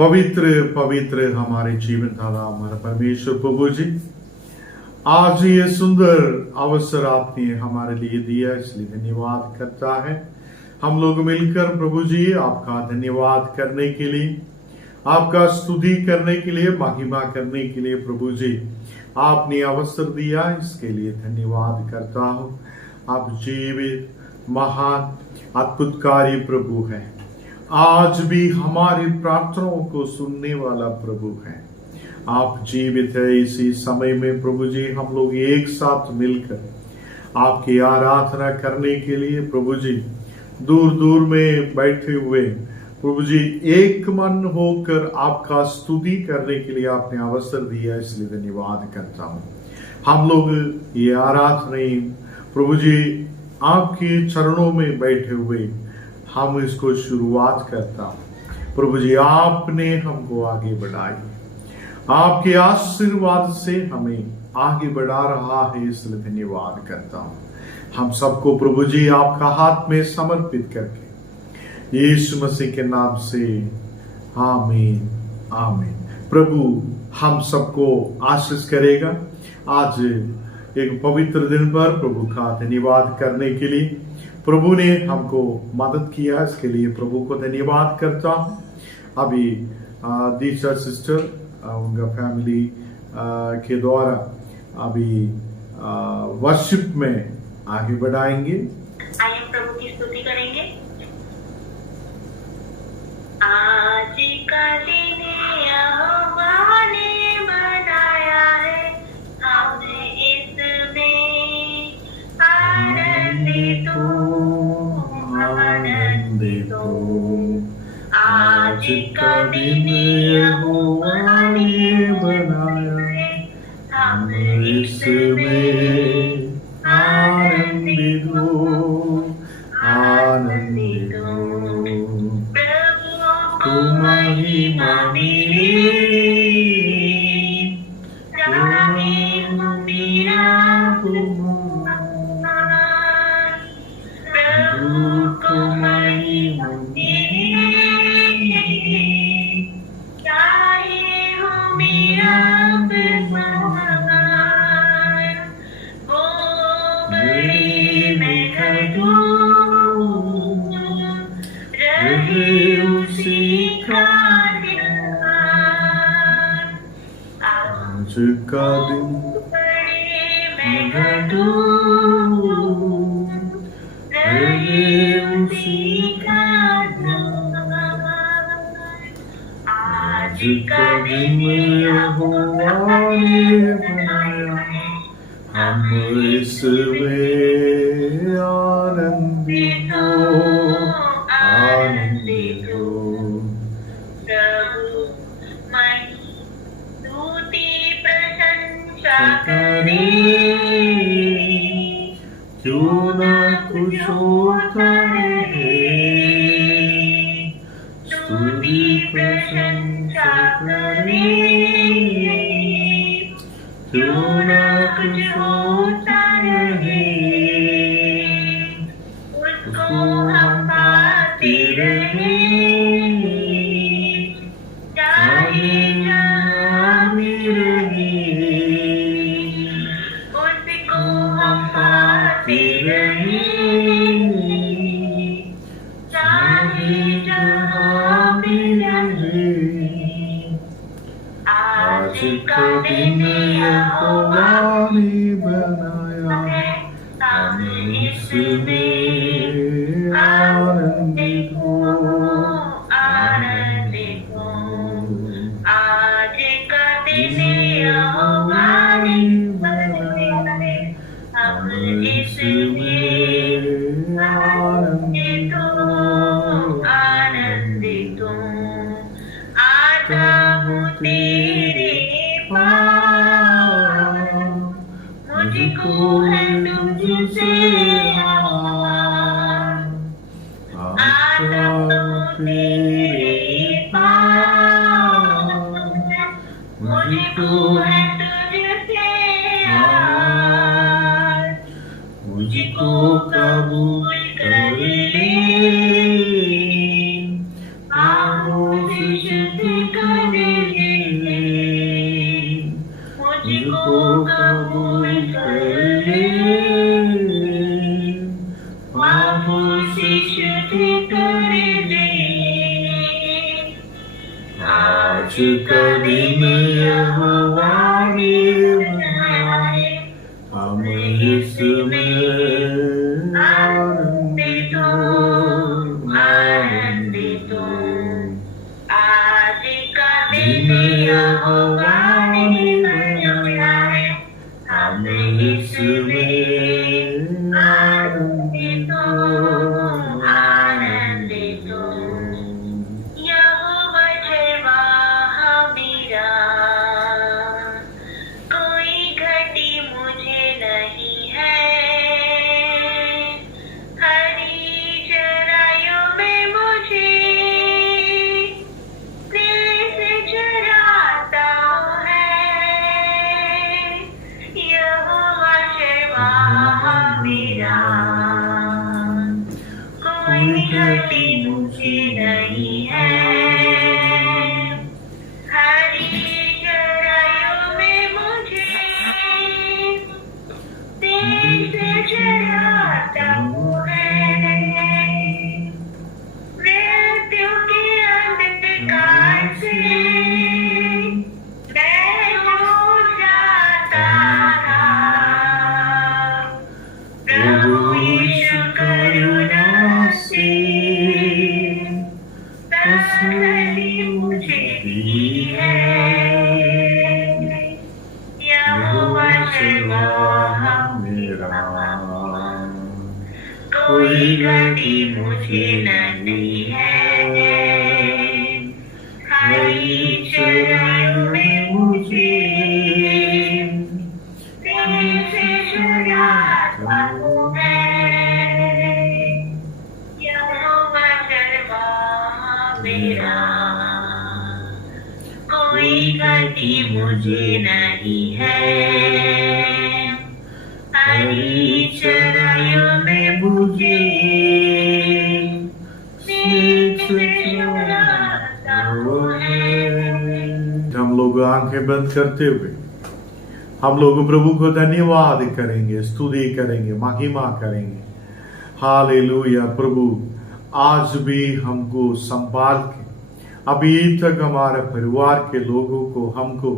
पवित्र पवित्र हमारे जीवन दाता हमारा परमेश्वर प्रभु जी, आज ये सुंदर अवसर आपने हमारे लिए दिया, इसलिए धन्यवाद करता है। हम लोग मिलकर प्रभु जी आपका धन्यवाद करने के लिए, आपका स्तुति करने के लिए, महिमा करने के लिए प्रभु जी आपने अवसर दिया, इसके लिए धन्यवाद करता हूँ। आप जीवित महान अद्भुतकारी प्रभु हैं, आज भी हमारी प्रार्थनाओं को सुनने वाला प्रभु है। आप जीवित है। इसी समय में प्रभु जी हम लोग एक साथ मिलकर आपकी आराधना करने के लिए प्रभु जी दूर दूर में बैठे हुए प्रभु जी एक मन होकर आपका स्तुति करने के लिए आपने अवसर दिया, इसलिए धन्यवाद करता हूँ। हम लोग ये आराधना प्रभु जी आपके चरणों में बैठे हुए हम इसको शुरुआत करता हूँ। प्रभु जी आपने हमको आगे बढ़ाई, आपके आशीर्वाद से हमें आगे बढ़ा रहा है, इसलिए धन्यवाद करता हूँ। हम सबको प्रभु जी आपका हाथ में समर्पित करके यीशु मसीह के नाम से आमीन आमीन। प्रभु हम सबको आशीष करेगा। आज एक पवित्र दिन पर प्रभु का धन्यवाद करने के लिए प्रभु ने हमको मदद किया, इसके लिए प्रभु को धन्यवाद करता हूँ। अभी दीक्षा सिस्टर उनका फैमिली के द्वारा अभी वर्शिप में आगे बढ़ाएंगे। आइए प्रभु की स्तुति करेंगे। आज का दिन यहोवा ने बनाया है, हम इसमें आनंदित हो। आज का दिन यहोवा ने बनाया है, हम इसमें आनंदित हो, आनंदित हो। प्रभु को महिमा मिले, प्रभु मेरा प्रभु को महिमा मिले, चाहे हो मेरा आज का दिन आज का दिन यहोवा ने बनाया है, हम इसमें आनंदित हो, आनंदित हो। प्रभु मैं स्तुति प्रशंसा करे, क्यों ना कुछ होता है, स्तुति प्रशंसा करे, क्यों ना कुछ होता रहे, उसको हम पाते रहे, चाहे जहाँ भी रहे, उसको हम पाते रहे, चाहे जहाँ भी रहे। आज का दिन यहोवा ने बनाया है, हम इसमें आनंदित हो, आनंदित हो। आज का दिन यहोवा ने बनाया है, हम इसमें आनंदित हो, आनंदित हो। आता हूँ तेरे पास, मुझको है तुझसे आता हूँ तेरे पास, मुझको है तुझसे मुझको कबूल कर ले, आमोश आज का दिन यहोवा ने बनाया है, हम इसमें आनंदित हो, आनंदित हो। आज का दिन दिन यहोवा यहोवा ने ने बनाया है, हम इसमें आनंदित हो, आनंदित हो। यहोवा चरवाहा मेरा, कोई घटी मुझे नहीं है। हरी चराइयों में मुझे प्रेम से चराता है। यहोवा चरवाहा मेरा, कोई घटी मुझे नहीं है। हरी चराइयों में मुझे प्रेम से चराता है। मृत्यु के अंधकार से मैं दूर जाता था, प्रभु यीशु करुणा से तसल्ली मुझे दी है। यहोवा चरवाहा मेरा, कोई घटी मुझे नहीं है। हरी चराइयों में मुझे प्रेम से चराता है। यहोवा चरवाहा मेरा, कोई घटी मुझे नहीं है। हरी चराइयों में मुझे प्रेम से चराता है। हम लोग आंखें बंद करते हुए हम लोग प्रभु को धन्यवाद करेंगे, स्तुति करेंगे, महिमा करेंगे। हालेलुया। प्रभु आज भी हमको संभाल के अभी तक हमारे परिवार के लोगों को हमको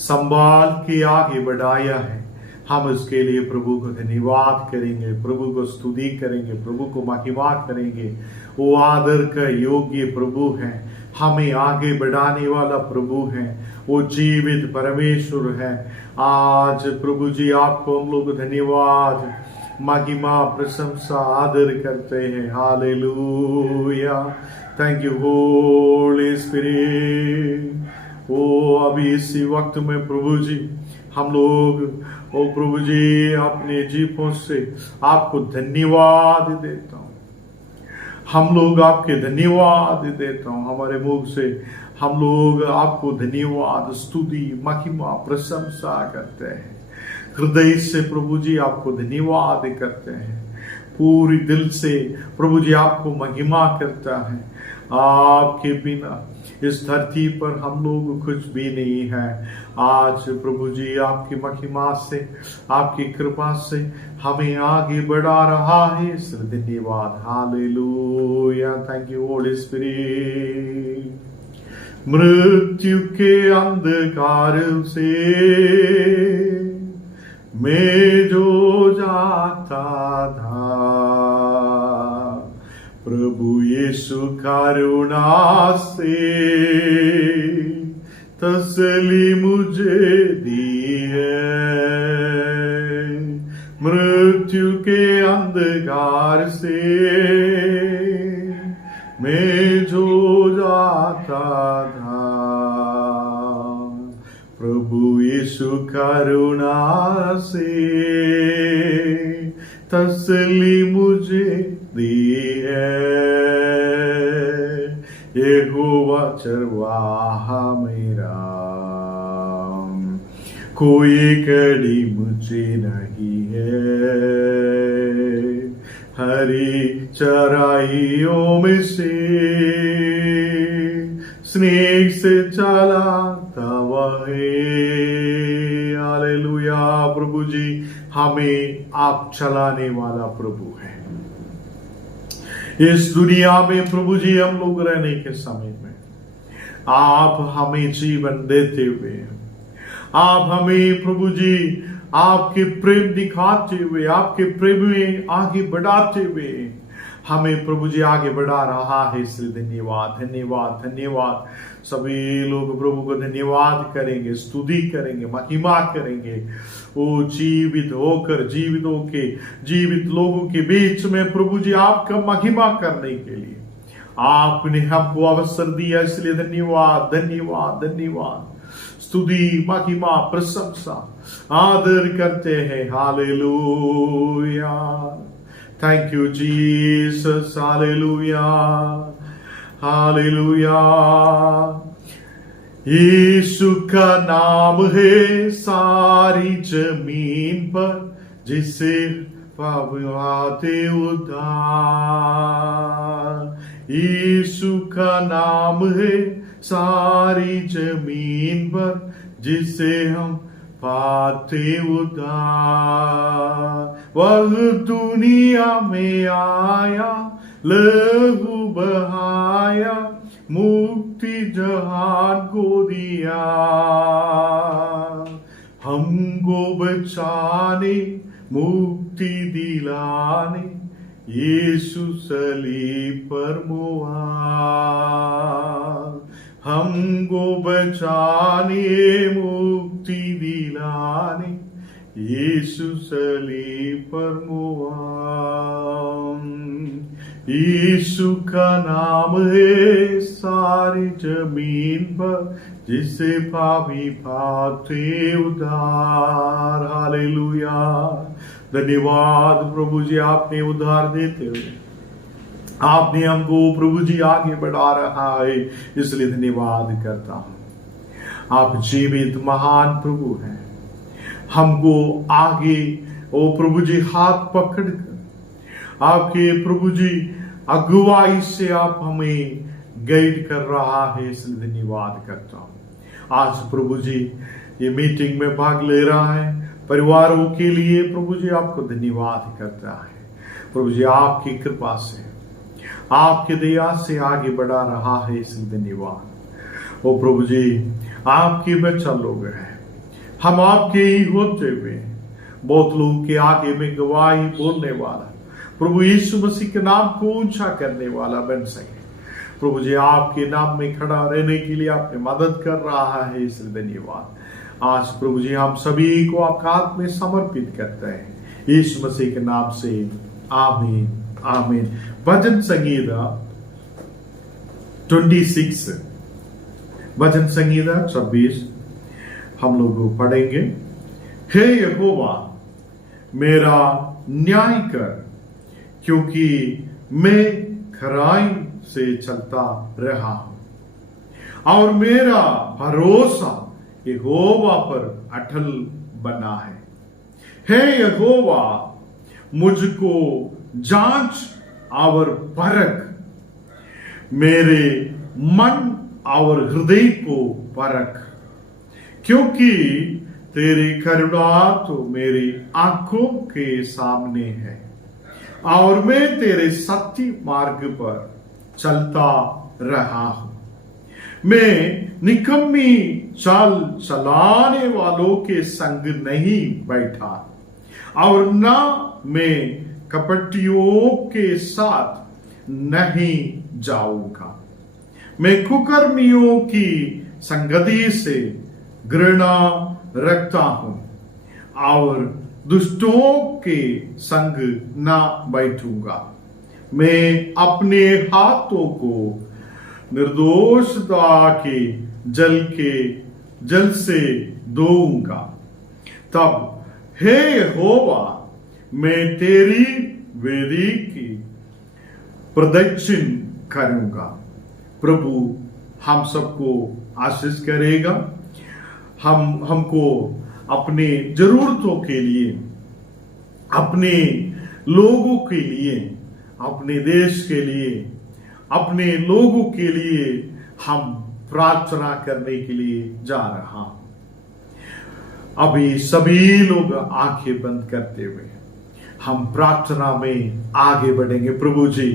संभाल के आगे बढ़ाया है। हम इसके लिए प्रभु को धन्यवाद करेंगे, प्रभु को स्तुति करेंगे, प्रभु को महिमा करेंगे। वो आदर का योग्य प्रभु है, हमें आगे बढ़ाने वाला प्रभु है, वो जीवित परमेश्वर है। आज प्रभु जी आपको हम लोग धन्यवाद, महिमा, प्रशंसा, आदर करते हैं। Hallelujah. Thank you holy spirit. ओ अभी इसी वक्त में प्रभु जी हम लोग, ओ प्रभु जी, अपने जीवों से आपको धन्यवाद देता हूँ। हम लोग आपके धन्यवाद देता हूँ, हमारे मुख से हम लोग आपको धन्यवाद, स्तुति, महिमा, प्रशंसा करते हैं। हृदय से प्रभु जी आपको धन्यवाद करते हैं, पूरी दिल से प्रभु जी आपको महिमा करता है। आपके बिना इस धरती पर हम लोग कुछ भी नहीं है। आज प्रभु जी आपकी महिमा से, आपकी कृपा से हमें आगे बढ़ा रहा है, इसलिए धन्यवाद। Hallelujah. Thank you holy spirit. मृत्यु के अंधकार से मैं जो जाता था, प्रभु यीशु करुणा से तसल्ली मुझे दी है। मृत्यु के अंधकार से मैं जो जाता था, प्रभु यीशु करुणा से तसल्ली मुझे दी है। यहोवा चरवाहा मेरा, कोई कड़ी मुझे नहीं है। हरी चराइयों में से स्नेह से चलाता वह है। हालेलुया। प्रभु जी हमें आप चलाने वाला प्रभु है। इस दुनिया में प्रभु जी हम लोग रहने के समय में आप हमें जीवन देते हुए, आप हमें प्रभु जी आपके प्रेम दिखाते हुए, आपके प्रेम में आगे बढ़ाते हुए हमें प्रभु जी आगे बढ़ा रहा है, इसलिए धन्यवाद धन्यवाद धन्यवाद। सभी लोग प्रभु को धन्यवाद करेंगे, स्तुति करेंगे, महिमा करेंगे। वो जीवित होकर जीवित लोगों के बीच में प्रभु जी आपका महिमा करने के लिए आपने हमको अवसर दिया, इसलिए धन्यवाद धन्यवाद धन्यवाद। स्तुति महिमा प्रशंसा आदर करते हैं। Hallelujah, thank you Jesus, hallelujah hallelujah. यीशु का नाम है सारी जमीन पर, जिसे पाते उद्धार। यीशु का नाम है सारी जमीन पर, जिसे हम पाते उद्धार। वह दुनिया में आया, लहू बहाया, मुक्ति जहान को दिया। हमको बचाने, मुक्ति दिलाने, यीशु सलीब पर मुआ। हमको बचाने, मुक्ति दिलाने, यीशु सलीब पर मुआ। यीशु का नाम है सारी जमीन पर, जिसे पापी पाते उद्धार। हालेलुया, धन्यवाद प्रभु जी, आपने उद्धार देते हुए आपने हमको प्रभु जी आगे बढ़ा रहा है, इसलिए धन्यवाद करता हूं। आप जीवित महान प्रभु हैं। हमको आगे ओ प्रभु जी हाथ पकड़कर आपके प्रभु जी अगुवाई से आप हमें गाइड कर रहा है, इसलिए धन्यवाद करता हूं। आज प्रभु जी ये मीटिंग में भाग ले रहा है परिवारों के लिए, प्रभु जी आपको धन्यवाद करता है। प्रभु जी आपकी कृपा से, आपके दया से आगे बढ़ा रहा है, इसलिए धन्यवाद। ओ प्रभु जी आपके बच्चा लोग हैं, हम आपके ही होते हुए बहुत लोगों के आगे में गवाही बोलने वाला प्रभु यीशु मसीह के नाम को ऊंचा करने वाला बन सके। प्रभु जी आपके नाम में खड़ा रहने के लिए आपने मदद कर रहा है, इसलिए धन्यवाद। आज प्रभु जी हम सभी को आपका हाथ में समर्पित करते हैं, यीशु मसीह के नाम से, आमीन आमीन। भजन संगीता 26, भजन संगीता 26 हम लोग पढ़ेंगे। हे यहोवा मेरा न्याय कर, क्योंकि मैं खराई से चलता रहा हूं और मेरा भरोसा यहोवा पर अटल बना है। हे यहोवा मुझको जांच और परख, मेरे मन और हृदय को परख, क्योंकि तेरी करुणा तो मेरी आंखों के सामने है और मैं तेरे सत्य मार्ग पर चलता रहा हूं। मैं निकम्मी चाल चलाने वालों के संग नहीं बैठा और न मैं कपटियों के साथ नहीं जाऊंगा। मैं कुकर्मियों की संगति से घृणा रखता हूं और दुष्टों के संग ना बैठूंगा। मैं अपने हाथों को निर्दोषता के जल से धोऊंगा। तब हे यहोवा मैं तेरी वेदी की प्रदक्षिण करूंगा। प्रभु हम सबको आशीष करेगा। हमको अपने जरूरतों के लिए, अपने लोगों के लिए, अपने देश के लिए, अपने लोगों के लिए हम प्रार्थना करने के लिए जा रहा हूं। अभी सभी लोग आंखें बंद करते हुए हम प्रार्थना में आगे बढ़ेंगे। प्रभु जी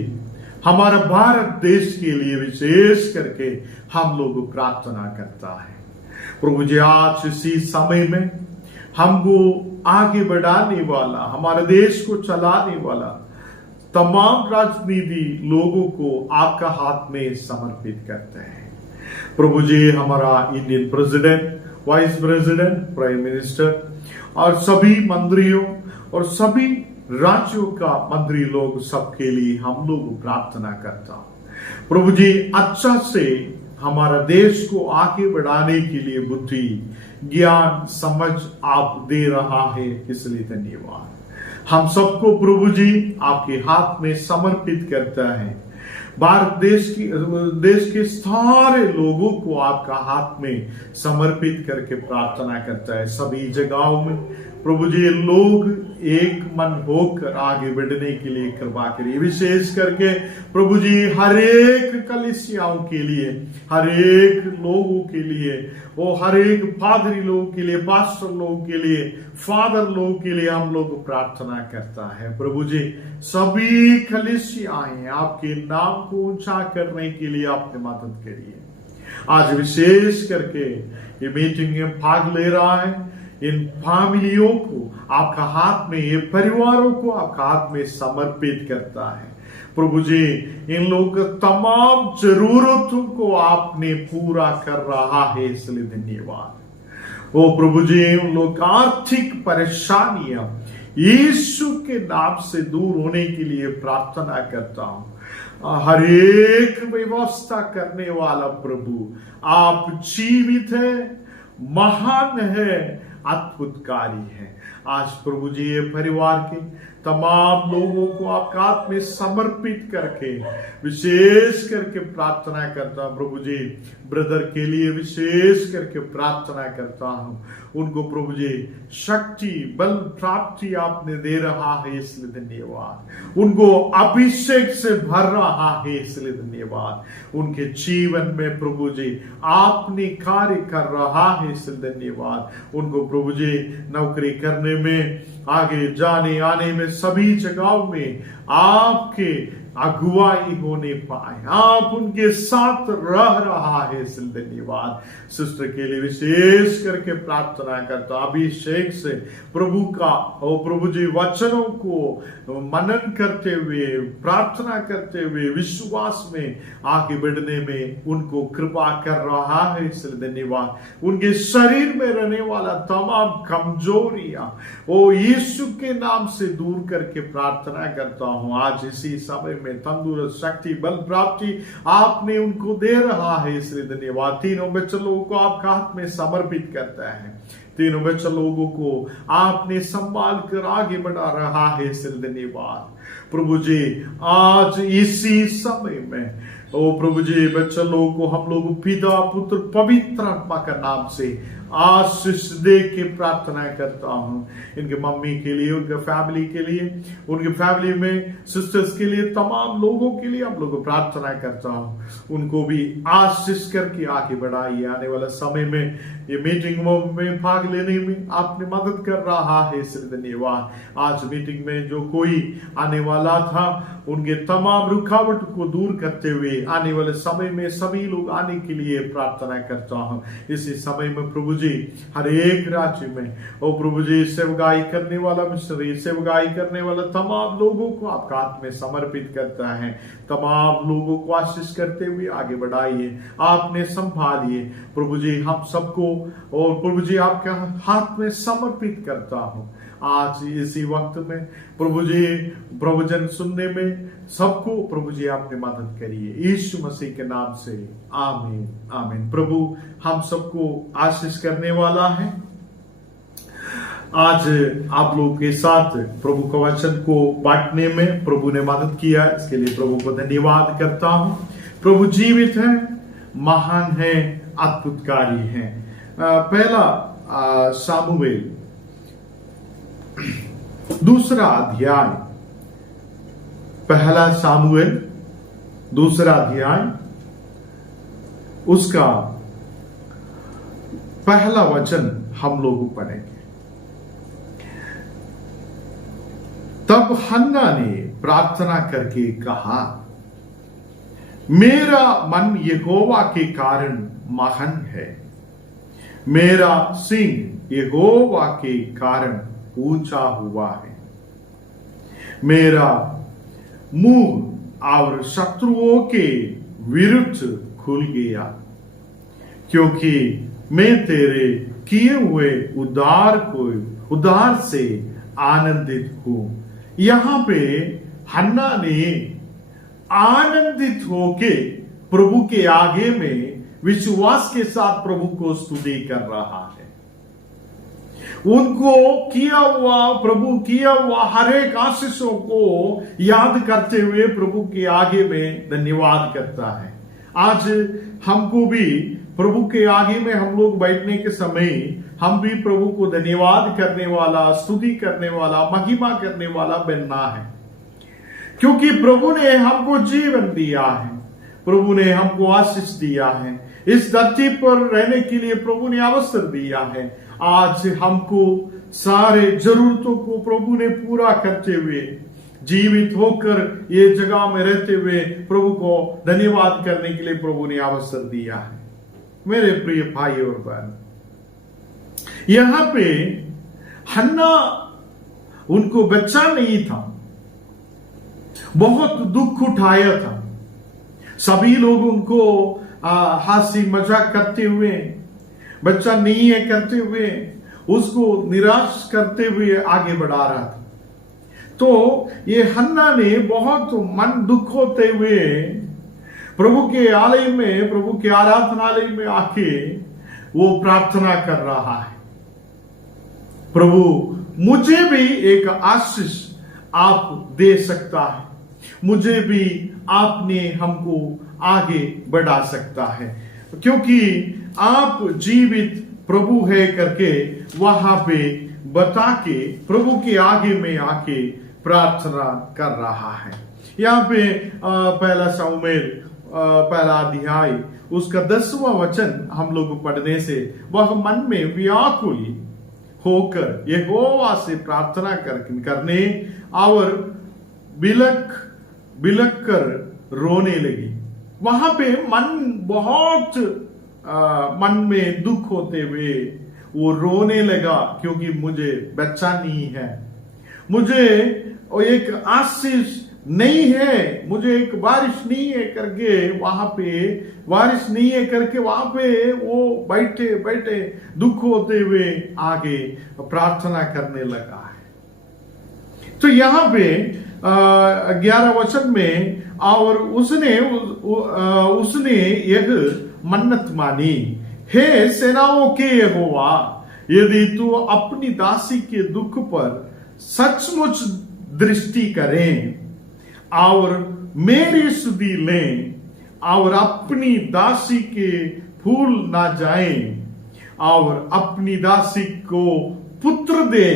हमारा भारत देश के लिए विशेष करके हम लोग प्रार्थना करता है। प्रभु जी आज इसी समय में हमको आगे बढ़ाने वाला, हमारे देश को चलाने वाला तमाम राजनीति लोगों को आपका हाथ में समर्पित करते हैं। प्रभु जी हमारा Indian president, vice president, prime minister और सभी मंत्रियों और सभी राज्यों का मंत्री लोग सबके लिए हम लोग प्रार्थना करता हूं। प्रभु जी अच्छा से हमारा देश को आगे बढ़ाने के लिए बुद्धि, ज्ञान, समझ आप दे रहा है, इसलिए धन्यवाद। हम सबको प्रभु जी आपके हाथ में समर्पित करता है। भारत देश के सारे लोगों को आपका हाथ में समर्पित करके प्रार्थना करता है। सभी जगहों में प्रभु जी लोग एक मन होकर आगे बढ़ने के लिए कृपा करिए। विशेष करके प्रभु जी हर एक कलीसियाओं के लिए, हर एक लोगों के लिए, वो हर एक पादरी लोगों के लिए, पास्टर लोगों के लिए, फादर लोगों के लिए हम लोग प्रार्थना करता है। प्रभु जी सभी कलीसियाएं आपके नाम को ऊंचा करने के लिए आपने मदद करिए। आज विशेष करके ये मीटिंग में भाग ले रहा है, इन फैमिलियों को आपका हाथ में, ये परिवारों को आपका हाथ में समर्पित करता है। प्रभु जी इन लोगों के तमाम जरूरतों को आपने पूरा कर रहा है, इसलिए धन्यवाद। ओ प्रभु जी उन लोग का आर्थिक परेशानियां यीशु के नाम से दूर होने के लिए प्रार्थना करता हूं। हर एक व्यवस्था करने वाला प्रभु आप जीवित है, महान है, अद्भुतकारी है। आज प्रभु जी ये परिवार के तमाम लोगों को आपका हाथ में समर्पित करके विशेष करके प्रार्थना करता हूं। प्रभु जी ब्रदर के लिए विशेष करके प्रार्थना करता हूं। उनको प्रभु जी शक्ति, बल, प्राप्ति आपने दे रहा है, इसलिए धन्यवाद। उनको अभिषेक से भर रहा है, इसलिए धन्यवाद। उनके जीवन में प्रभु जी आपने कार्य कर रहा है, इसलिए धन्यवाद। उनको प्रभु जी नौकरी करने में, आगे जाने आने में, सभी जगहों में आपके अगुवाई होने पाए, आप उनके साथ रह रहा है, इसलिए धन्यवाद। सिस्टर के लिए विशेष करके प्रार्थना करता, अभिषेक से प्रभु का और प्रभु जी वचनों को मनन करते हुए, प्रार्थना करते हुए, विश्वास में आगे बढ़ने में उनको कृपा कर रहा है, इसलिए धन्यवाद। उनके शरीर में रहने वाला तमाम कमजोरियां वो यीशु के नाम से दूर करके प्रार्थना करता हूं। आज इसी समय में तंदुरुस्त, शक्ति, बल, प्राप्ति आपने उनको दे रहा है, इसलिए धन्यवाद। तीनों बच्चे लोगों को आपका हाथ में समर्पित करता है। तीनों बच्चे लोगों को आपने संभाल कर आगे बढ़ा रहा है, इसलिए धन्यवाद। प्रभु जी आज इसी समय में ओ प्रभु जी बच्चे लोगों को हम लोग पिता, पुत्र, पवित्र आत्मा का नाम से आशीष दे के प्रार्थना करता हूं। इनके मम्मी के लिए, उनके फैमिली के लिए, उनके फैमिली में सिस्टर्स के लिए, तमाम लोगों के लिए हम लोग प्रार्थना करता हूं। उनको भी आशीष करके आगे बढ़ाइए। आने वाला समय में ये मीटिंग में भाग लेने में आपने मदद कर रहा है, इसलिए धन्यवाद। आज मीटिंग में जो कोई आने वाला था उनके तमाम रुकावट को दूर करते हुए आने वाले समय में सभी लोग आने के लिए प्रार्थना करता हूं। इसी समय में प्रभु जी हर एक राज्य में और प्रभु जी सेवकाई करने वाला मिशनरी, सेवकाई करने वाला तमाम लोगों को आपका हाथ में समर्पित करता है। तमाम लोगों को आशीष करते हुए आगे बढ़ाइए, आपने संभालिए। प्रभु जी हम सबको और प्रभु जी आपके हाथ में समर्पित करता हूं। आज इसी वक्त में प्रभु जी प्रवचन सुनने में सबको प्रभु जी आपने मदद करिए, यीशु मसीह के नाम से आमीन, आमीन। प्रभु हम सबको आशीष करने वाला है। आज आप लोगों के साथ प्रभु का वचन को बांटने में प्रभु ने मदद किया, इसके लिए प्रभु को धन्यवाद करता हूं। प्रभु जीवित है, महान है, अद्भुतकारी है। पहला सामुएल दूसरा अध्याय, पहला सामुएल दूसरा अध्याय, उसका पहला वचन हम लोग पढ़ेंगे। तब हन्ना ने प्रार्थना करके कहा, मेरा मन यहोवा के कारण महान है, मेरा सिंह यहोवा के कारण ऊंचा हुआ है। मेरा मुंह और शत्रुओं के विरुद्ध खुल गया, क्योंकि मैं तेरे किए हुए उद्धार से आनंदित हूं। यहां पे हन्ना ने आनंदित होके प्रभु के आगे में विश्वास के साथ प्रभु को स्तुति कर रहा है। उनको प्रभु किया हुआ हर एक आशीषों को याद करते हुए प्रभु के आगे में धन्यवाद करता है। आज हमको भी प्रभु के आगे में हम लोग बैठने के समय हम भी प्रभु को धन्यवाद करने वाला, स्तुति करने वाला, महिमा करने वाला बनना है, क्योंकि प्रभु ने हमको जीवन दिया है, प्रभु ने हमको आशीष दिया है, इस धरती पर रहने के लिए प्रभु ने अवसर दिया है। आज हमको सारे जरूरतों को प्रभु ने पूरा करते हुए, जीवित होकर ये जगह में रहते हुए प्रभु को धन्यवाद करने के लिए प्रभु ने अवसर दिया है। मेरे प्रिय भाई और बहन, यहां पे हन्ना, उनको बच्चा नहीं था, बहुत दुख उठाया था। सभी लोग उनको हंसी मजाक करते हुए, बच्चा नहीं है करते हुए, उसको निराश करते हुए आगे बढ़ा रहा था। तो ये हन्ना ने बहुत मन दुख होते हुए प्रभु के आलय में, प्रभु के आराधनालय में आके वो प्रार्थना कर रहा है, प्रभु मुझे भी एक आशीष आप दे सकता है, मुझे भी आपने हमको आगे बढ़ा सकता है, क्योंकि आप जीवित प्रभु है करके वहां पे बता के प्रभु के आगे में आके प्रार्थना कर रहा है। यहाँ पे पहला शमूएल पहला अध्याय उसका 10वां वचन हम लोग पढ़ने से वह मन में व्याकुल होकर यहोवा से प्रार्थना करने और बिलक कर रोने लगी। वहां पे बहुत मन में दुख होते हुए वो रोने लगा, क्योंकि मुझे बच्चा नहीं है, मुझे एक आशीष नहीं है, मुझे एक बारिश नहीं है करके वहां पे बारिश नहीं है करके वहां पे वो बैठे बैठे दुख होते हुए आगे प्रार्थना करने लगा है। तो यहाँ पे 11 वचन में, और उसने यह मन्नत मानी, हे सेनाओं के यहोवा, यदि तू अपनी दासी के दुख पर सचमुच दृष्टि करें और मेरी सुधि लें और अपनी दासी के फूल ना जाएं और अपनी दासी को पुत्र दे,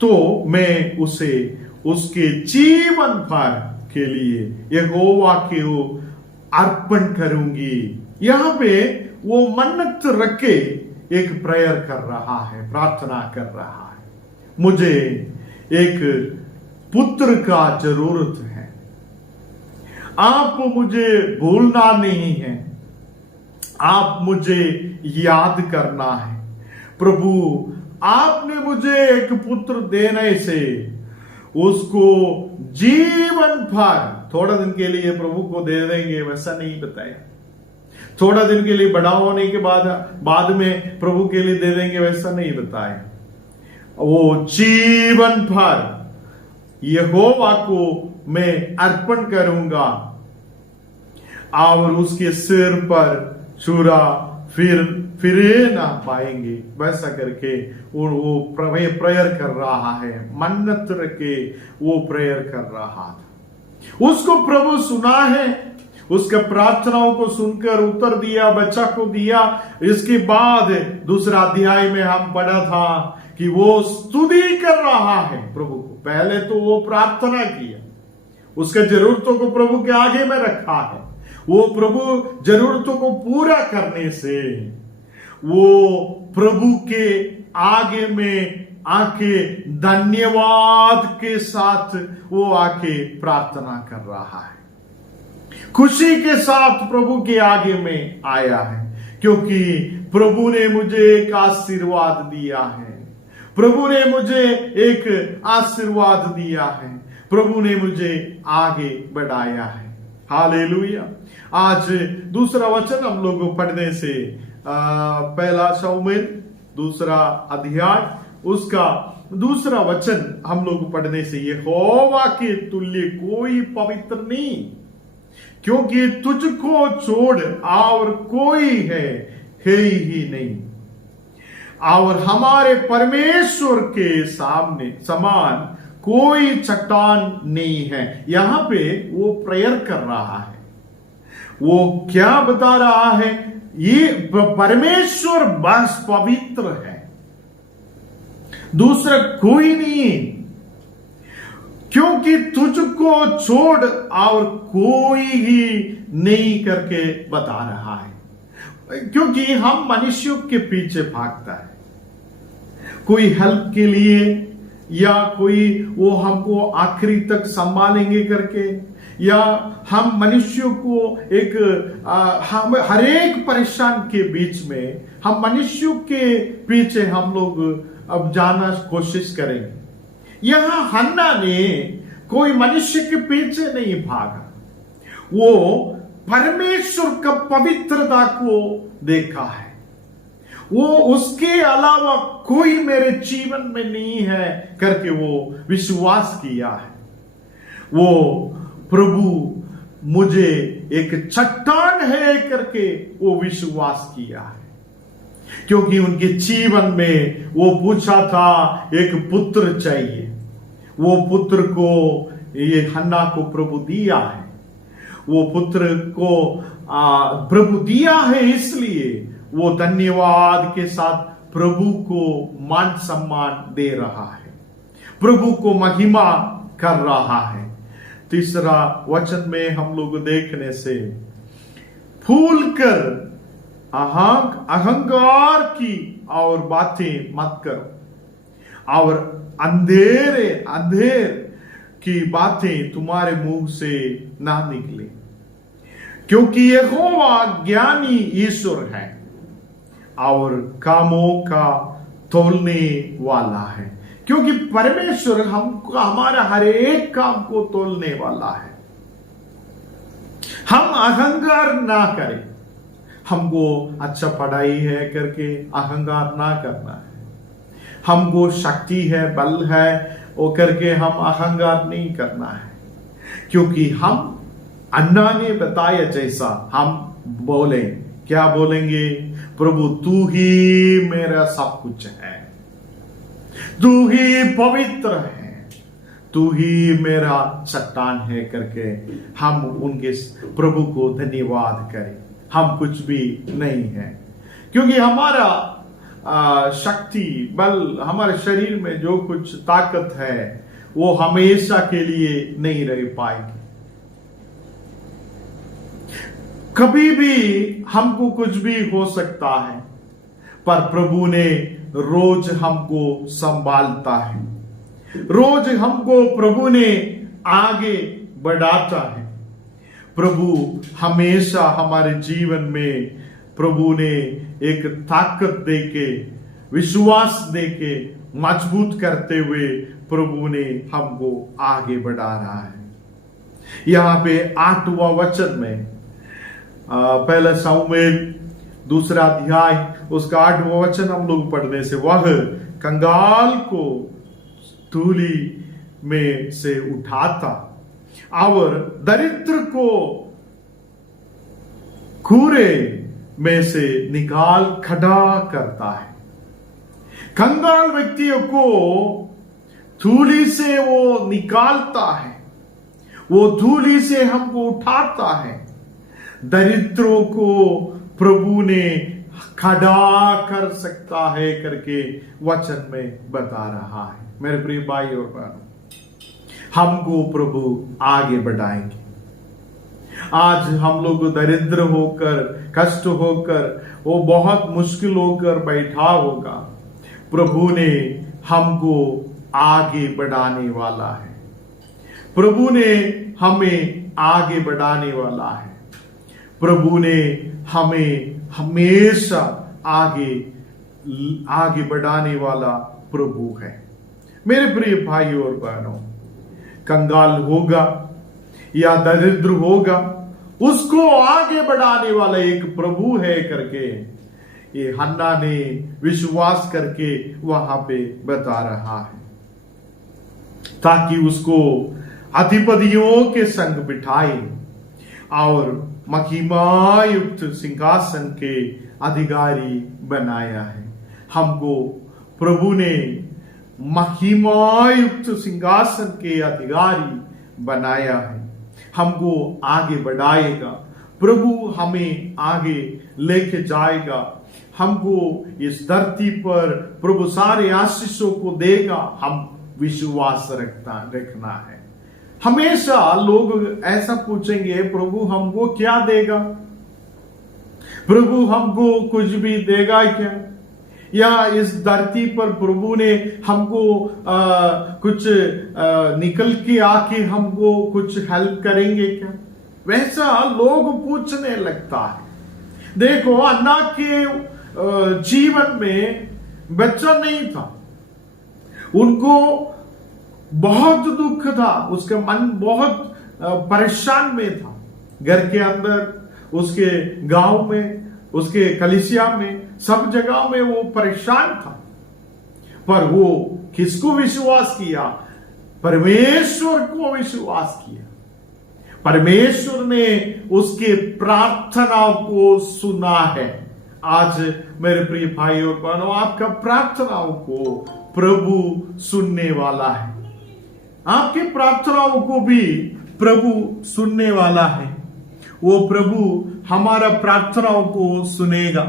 तो मैं उसे उसके जीवन भर के लिए यहोवा के अर्पण करूंगी। यहां पे वो मन्नत रख के एक प्रेयर कर रहा है, प्रार्थना कर रहा है, मुझे एक पुत्र का जरूरत है, आप मुझे भूलना नहीं है, आप मुझे याद करना है। प्रभु आपने मुझे एक पुत्र देने से उसको जीवन भर, थोड़ा दिन के लिए प्रभु को दे देंगे वैसा नहीं बताया, थोड़ा दिन के लिए बड़ा होने के बाद में प्रभु के लिए दे देंगे वैसा नहीं बताया, वो जीवन भर यहोवा को मैं अर्पण करूंगा और उसके सिर पर छुरा फिरे ना पाएंगे, वैसा करके वो प्रेयर कर रहा है, मन्नत रखे वो प्रेयर कर रहा था। उसको प्रभु सुना है, उसके प्रार्थनाओं को सुनकर उत्तर दिया, बच्चा को दिया। इसके बाद दूसरा अध्याय में हम पढ़ा था कि वो स्तुति कर रहा है प्रभु को। पहले तो वो प्रार्थना किया, उसके जरूरतों को प्रभु के आगे में रखा है, वो प्रभु जरूरतों को पूरा करने से वो प्रभु के आगे में आके धन्यवाद के साथ वो आके प्रार्थना कर रहा है। खुशी के साथ प्रभु के आगे में आया है, क्योंकि प्रभु ने मुझे एक आशीर्वाद दिया है। प्रभु ने मुझे एक आशीर्वाद दिया है। प्रभु ने मुझे आगे बढ़ाया है। हालेलुया। आज दूसरा वचन हम लोग पढ़ने से पहला शमूएल 2 अध्याय उसका दूसरा वचन हम लोग पढ़ने से, यहोवा के तुल्य कोई पवित्र नहीं, क्योंकि तुझको छोड़ और कोई है ही नहीं, और हमारे परमेश्वर के सामने समान कोई चट्टान नहीं है। यहां पे वो प्रेयर कर रहा है। वो क्या बता रहा है? ये परमेश्वर बस पवित्र है, दूसरा कोई नहीं, क्योंकि तुझको छोड़ और कोई ही नहीं करके बता रहा है। क्योंकि हम मनुष्यों के पीछे भागता है, कोई हेल्प के लिए, या कोई वो हमको आखिरी तक संभालेंगे करके, या हम मनुष्यों को एक हम हर एक परेशान के बीच में हम मनुष्यों के पीछे हम लोग अब जाना कोशिश करेंगे। यहां हन्ना ने कोई मनुष्य के पीछे नहीं भागा, वो परमेश्वर का पवित्रता को देखा है। वो उसके अलावा कोई मेरे जीवन में नहीं है करके वो विश्वास किया है। वो प्रभु मुझे एक चट्टान है करके वो विश्वास किया है, क्योंकि उनके जीवन में वो पूछा था एक पुत्र चाहिए। वो पुत्र को ये हन्ना को प्रभु दिया है। वो पुत्र को प्रभु दिया है, इसलिए वो धन्यवाद के साथ प्रभु को मान सम्मान दे रहा है, प्रभु को महिमा कर रहा है। तीसरा वचन में हम लोग देखने से, फूल कर अहंकार की और बातें मत करो, और अंधेर की बातें तुम्हारे मुंह से ना निकले, क्योंकि यहोवा ज्ञानी ईश्वर है और कामों का तोलने वाला है। क्योंकि परमेश्वर हमको हमारा हर एक काम को तोलने वाला है। हम अहंकार ना करें। हमको अच्छा पढ़ाई है करके अहंकार ना करना है। हमको शक्ति है, बल है, वो करके हम अहंकार नहीं करना है। क्योंकि हम अन्ना ने बताया जैसा हम बोले, क्या बोलेंगे? प्रभु तू ही मेरा सब कुछ है, तू ही पवित्र है, तू ही मेरा चट्टान है करके हम उनके प्रभु को धन्यवाद करें। हम कुछ भी नहीं है, क्योंकि हमारा शक्ति बल, हमारे शरीर में जो कुछ ताकत है वो हमेशा के लिए नहीं रह पाएगी। कभी भी हमको कुछ भी हो सकता है, पर प्रभु ने रोज हमको संभालता है, रोज हमको प्रभु ने आगे बढ़ाता है। प्रभु हमेशा हमारे जीवन में प्रभु ने एक ताकत देके, विश्वास देके, मजबूत करते हुए प्रभु ने हमको आगे बढ़ा रहा है। यहां पे 8वां वचन में पहला शमूएल 2 अध्याय उसका 8वां वचन हम लोग पढ़ने से, वह कंगाल को धूली में से उठाता और दरिद्र को कूड़े में से निकाल खड़ा करता है। कंगाल व्यक्तियों को धूली से वो निकालता है, वो धूली से हमको उठाता है। दरिद्रों को प्रभु ने खड़ा कर सकता है करके वचन में बता रहा है। मेरे प्रिय भाई और बहनों, हमको प्रभु आगे बढ़ाएंगे। आज हम लोग दरिद्र होकर, कष्ट होकर, वो बहुत मुश्किल होकर बैठा होगा, प्रभु ने हमको आगे बढ़ाने वाला है। प्रभु ने हमें आगे बढ़ाने वाला है। प्रभु ने हमें हमेशा आगे बढ़ाने वाला प्रभु है। मेरे प्रिय भाइयों और बहनों, कंगाल होगा या दरिद्र होगा, उसको आगे बढ़ाने वाला एक प्रभु है करके ये हन्ना ने विश्वास करके वहां पे बता रहा है, ताकि उसको अधिपतियों के संग बिठाए और महिमायुक्त सिंहासन के अधिकारी बनाया है। हमको प्रभु ने महिमायुक्त सिंहासन के अधिकारी बनाया है, हमको आगे बढ़ाएगा। प्रभु हमें आगे लेके जाएगा, हमको इस धरती पर प्रभु सारे आशीषों को देगा। हम विश्वास रखना है। हमेशा लोग ऐसा पूछेंगे, प्रभु हमको क्या देगा? प्रभु हमको कुछ भी देगा क्या? या इस धरती पर प्रभु ने हमको कुछ निकल के आके हमको कुछ हेल्प करेंगे क्या? वैसा लोग पूछने लगता है। देखो, अन्ना के जीवन में बच्चा नहीं था, उनको बहुत दुख था, उसका मन बहुत परेशान में था। घर के अंदर, उसके गांव में, उसके कलीसिया में, सब जगह में वो परेशान था। पर वो किसको विश्वास किया? परमेश्वर को विश्वास किया। परमेश्वर ने उसके प्रार्थना को सुना है। आज मेरे प्रिय भाई और बहनों, आपका प्रार्थनाओं को प्रभु सुनने वाला है। आपकी प्रार्थनाओं को भी प्रभु सुनने वाला है। वो प्रभु हमारा प्रार्थनाओं को सुनेगा,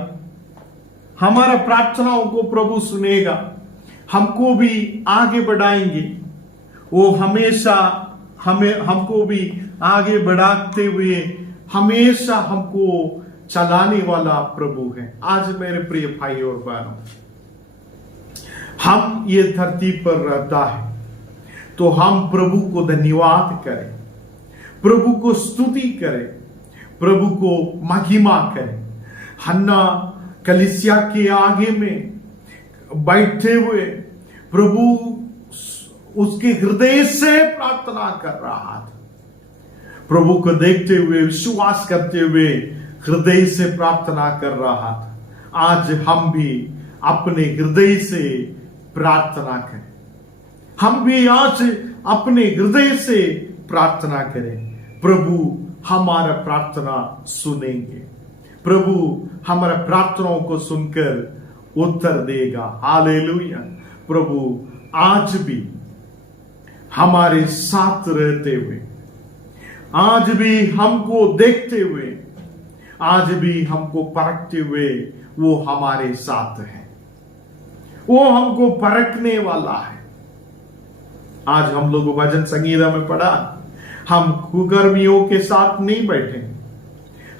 हमारा प्रार्थनाओं को प्रभु सुनेगा, हमको भी आगे बढ़ाएंगे। वो हमेशा हमको भी आगे बढ़ाते हुए हमेशा हमको चलाने वाला प्रभु है। आज मेरे प्रिय भाई और बहनों, हम ये धरती पर रहता है तो हम प्रभु को धन्यवाद करें, प्रभु को स्तुति करें, प्रभु को महिमा करें। हन्ना कलीसिया के आगे में बैठे हुए प्रभु उसके हृदय से प्रार्थना कर रहा था। प्रभु को देखते हुए, विश्वास करते हुए हृदय से प्रार्थना कर रहा था। आज हम भी अपने हृदय से प्रार्थना करें, हम भी आज अपने हृदय से प्रार्थना करें। प्रभु हमारा प्रार्थना सुनेंगे, प्रभु हमारा प्रार्थनाओं को सुनकर उत्तर देगा। हालेलुया। प्रभु आज भी हमारे साथ रहते हुए, आज भी हमको देखते हुए, आज भी हमको परखते हुए वो हमारे साथ है, वो हमको परखने वाला है। आज हम लोग भजन संगीता में पढ़ा, हम कुकर्मियों के साथ नहीं बैठे,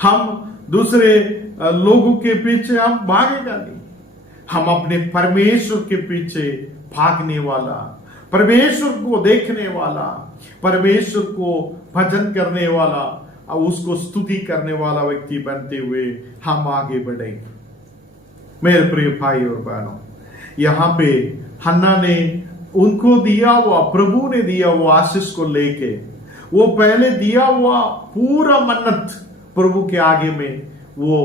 हम दूसरे लोगों के पीछे हम भागेगा नहीं, हम अपने परमेश्वर के पीछे भागने वाला, परमेश्वर को देखने वाला, परमेश्वर को भजन करने वाला और उसको स्तुति करने वाला व्यक्ति बनते हुए हम आगे बढ़ेंगे। मेरे प्रिय भाई और बहनों, यहां पे हन्ना ने उनको दिया हुआ, प्रभु ने दिया हुआ आशीष को लेके वो पहले दिया हुआ पूरा मन्नत प्रभु के आगे में वो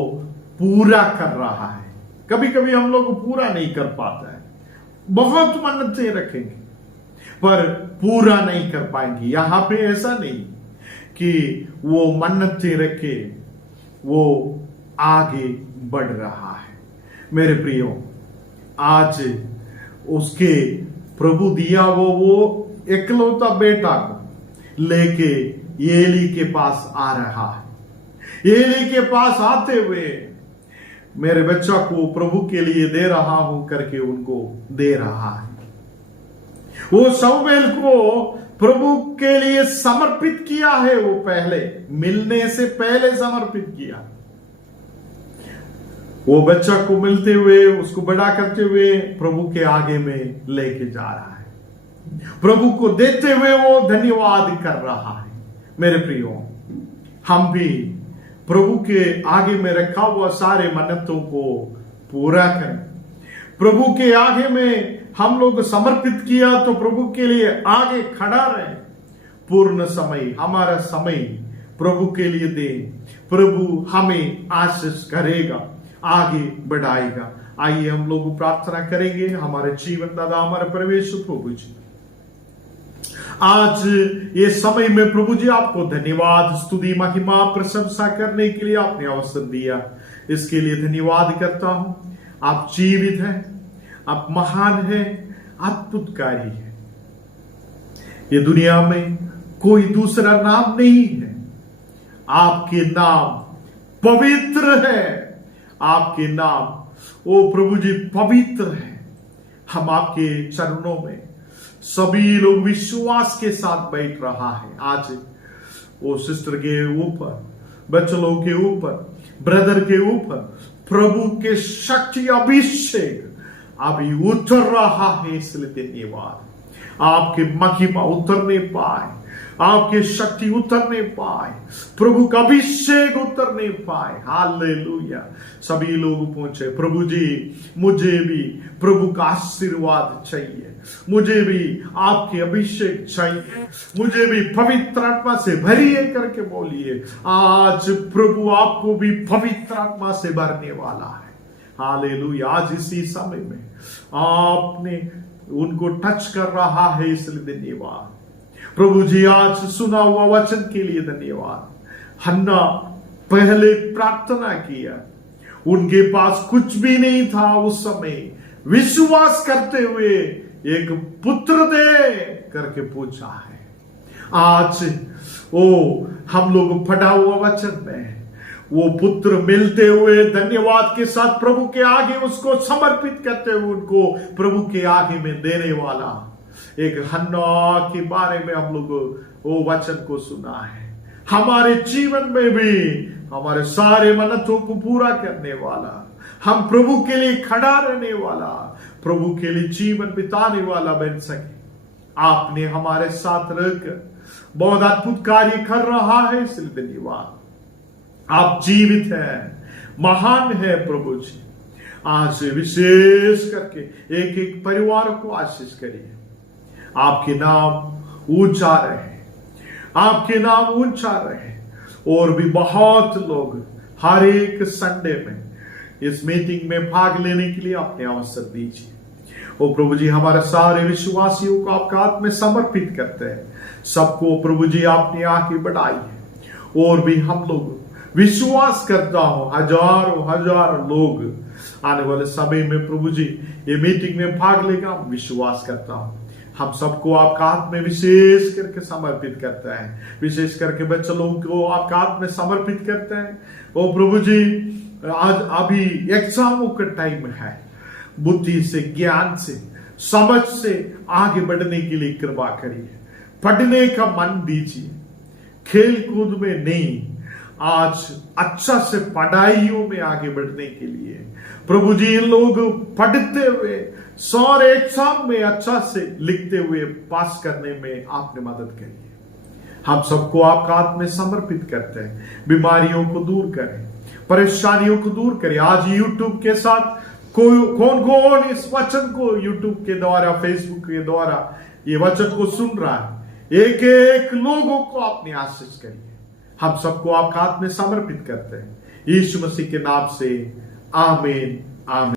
पूरा कर रहा है। कभी कभी हम लोग पूरा नहीं कर पाता है, बहुत मन्नतें रखेंगे पर पूरा नहीं कर पाएंगे। यहां पे ऐसा नहीं कि वो मन्नतें रखे वो आगे बढ़ रहा है। मेरे प्रियो, आज उसके प्रभु दिया वो एकलौता बेटा को लेके एली के पास आ रहा है। एली के पास आते हुए मेरे बच्चा को प्रभु के लिए दे रहा हूं करके उनको दे रहा है। वो शमूएल को प्रभु के लिए समर्पित किया है, वो पहले मिलने से पहले समर्पित किया। वो बच्चा को मिलते हुए, उसको बड़ा करते हुए प्रभु के आगे में लेके जा रहा है, प्रभु को देते हुए वो धन्यवाद कर रहा है। मेरे प्रियो, हम भी प्रभु के आगे में रखा हुआ सारे मन्नतों को पूरा करें। प्रभु के आगे में हम लोग समर्पित किया तो प्रभु के लिए आगे खड़ा रहे। पूर्ण समय, हमारा समय प्रभु के लिए दे। प्रभु हमें आशीष करेगा, आगे बढ़ाएगा। आइए हम लोग प्रार्थना करेंगे। हमारे जीवन दाता, हमारे परमेश्वर प्रभु जी, आज ये समय में प्रभु जी आपको धन्यवाद, स्तुति, महिमा, प्रशंसा करने के लिए आपने अवसर दिया। इसके लिए धन्यवाद करता हूं। आप जीवित हैं, आप महान हैं, अद्भुतकारी हैं। ये दुनिया में कोई दूसरा नाम नहीं है। आपके नाम पवित्र है। आपके नाम, ओ प्रभु जी, पवित्र है। हम आपके चरणों में सभी लोग विश्वास के साथ बैठ रहा है। आज वो सिस्टर के ऊपर, बच्चों के ऊपर, ब्रदर के ऊपर प्रभु के शक्ति अभिषेक अभी उतर रहा है। इसलिए धन्यवाद। आपके महिमा उतरने पाए, आपके शक्ति उतरने पाए, प्रभु का अभिषेक उतरने पाए। हालेलुया। सभी लोग पहुंचे। प्रभु जी, मुझे भी प्रभु का आशीर्वाद चाहिए, मुझे भी आपके अभिषेक चाहिए, मुझे भी पवित्र आत्मा से भरिए करके बोलिए। आज प्रभु आपको भी पवित्र आत्मा से भरने वाला है। हालेलुया। आज इसी समय में आपने उनको टच कर रहा है, इसलिए धन्यवाद। प्रभु जी, आज सुना हुआ वचन के लिए धन्यवाद। हन्ना पहले प्रार्थना किया, उनके पास कुछ भी नहीं था उस समय, विश्वास करते हुए एक पुत्र दे करके पूछा है। आज हम लोग पढ़ा हुआ वचन में वो पुत्र मिलते हुए धन्यवाद के साथ प्रभु के आगे उसको समर्पित करते हुए उनको प्रभु के आगे में देने वाला एक हन्ना के बारे में हम लोग वो वचन को सुना है। हमारे जीवन में भी हमारे सारे मन्नतों को पूरा करने वाला, हम प्रभु के लिए खड़ा रहने वाला, प्रभु के लिए जीवन बिताने वाला बन सके। आपने हमारे साथ रहकर बहुत अद्भुत कार्य कर रहा है, इसलिए धन्यवाद। आप जीवित हैं, महान है प्रभु जी। आज विशेष करके एक एक परिवार को आशीष करिए। आपके नाम ऊंचा रहे, आपके नाम ऊंचा रहे। और भी बहुत लोग हर एक संडे में इस मीटिंग में भाग लेने के लिए आपने अवसर दीजिए। ओ प्रभु जी, हमारे सारे विश्वासियों को आपका हाथ में समर्पित करते हैं। सबको प्रभु जी आपने आगे बढ़ाई है। और भी हम लोग विश्वास करता हूं हजारों हजारों लोग आने वाले समय में प्रभु जी ये मीटिंग में भाग लेगा, विश्वास करता हूं। हम सबको आपका हाथ में विशेष करके समर्पित करते हैं। विशेष करके बच्चों को आपका हाथ में समर्पित करते हैं। ओ प्रभु जी, आज अभी एग्जामों का टाइम है। बुद्धि से, ज्ञान से, समझ से आगे बढ़ने के लिए कृपा करिए। पढ़ने का मन दीजिए, खेल कूद में नहीं, आज अच्छा से पढ़ाइयों में आगे बढ़ने के लिए प्रभु जी इन लोग पढ़ते हुए सारे एग्जाम में अच्छा से लिखते हुए पास करने में आपने मदद करिए। हम सबको आपका हाथ में समर्पित करते हैं। बीमारियों को दूर करें, परेशानियों को दूर करें। आज यूट्यूब के साथ कौन कौन इस वचन को यूट्यूब के द्वारा, फेसबुक के द्वारा ये वचन को सुन रहा है, एक एक लोगों को आपने आशीष करिए। हम सबको आपका हाथ में समर्पित करते हैं, यीशु मसीह के नाम से, आमीन, आमीन।